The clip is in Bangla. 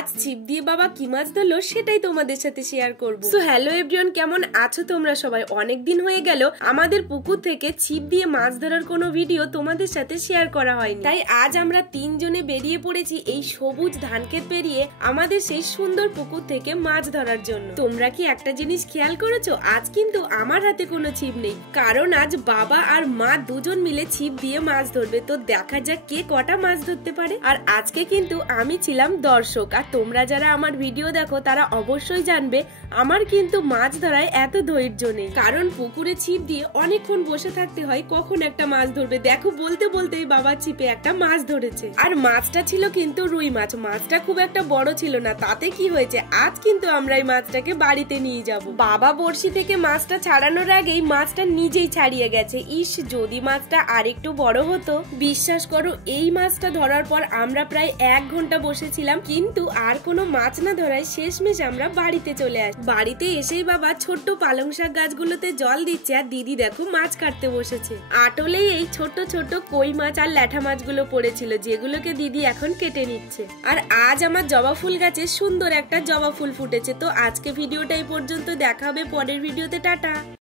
আজ ছিপ দিয়ে বাবা কি মাছ ধরলো সেটাই তোমাদের সাথে শেয়ার করবো। সো হ্যালো এভরিওয়ান, কেমন আছো তোমরা সবাই? অনেকদিন হয়ে গেল আমাদের পুকুর থেকে ছিপ দিয়ে মাছ ধরার কোনো ভিডিও তোমাদের সাথে শেয়ার করা হয়নি, তাই আজ আমরা তিনজনে বেরিয়ে পড়েছি এই সবুজ ধানক্ষেত পেরিয়ে আমাদের সেই সুন্দর পুকুর থেকে মাছ ধরার জন্য। তোমরা কি একটা জিনিস খেয়াল করেছো? আজ কিন্তু আমার হাতে কোনো ছিপ নেই, কারণ আজ বাবা আর মা দুজন মিলে ছিপ দিয়ে মাছ ধরবে। তো দেখা যাক কে কটা মাছ ধরতে পারে। আর আজকে কিন্তু আমি ছিলাম দর্শক, আর তোমরা যারা আমার ভিডিও দেখো তারা অবশ্যই জানবে আমার কিন্তু মাছ ধরায় এত ধৈর্য নেই, কারণ পুকুরে ছিপ দিয়ে অনেকক্ষণ বসে থাকতে হয় কখন একটা মাছ ধরবে। দেখো বলতে বলতেই বাবা ছিপে একটা মাছ ধরেছে, আর মাছটা ছিল কিন্তু রুই মাছ। মাছটা খুব একটা বড় ছিল না, তাতে কি হয়েছে, আজ কিন্তু আমরা এই মাছটাকে বাড়িতে নিয়ে যাব। বাবা বড়শি থেকে মাছটা ছাড়ানোর আগেই মাছটা নিজেই ছাড়িয়ে গেছে। ইস, যদি মাছটা আরেকটু বড় হতো। বিশ্বাস করো, এই মাছটা ধরার পর আমরা প্রায় 1 ঘন্টা বসেছিলাম, কিন্তু আর কোনো মাছ না ধরায় শেষমেশ আমরা বাড়িতে চলে আসি। বাড়িতে এসেই বাবা ছোট্ট পালং শাক গাছগুলোতে জল দিচ্ছে, আর দিদি দেখো মাছ কাটতে বসেছে। আটলেই এই ছোট ছোট কই মাছ আর ল্যাঠা মাছগুলো পড়েছিল, যেগুলোকে দিদি এখন কেটে নিচ্ছে। আর আজ আমার জবা ফুল গাছে সুন্দর একটা জবা ফুল ফুটেছে। তো আজকে ভিডিওটা এই পর্যন্ত, দেখা হবে পরের ভিডিওতে। টাটা।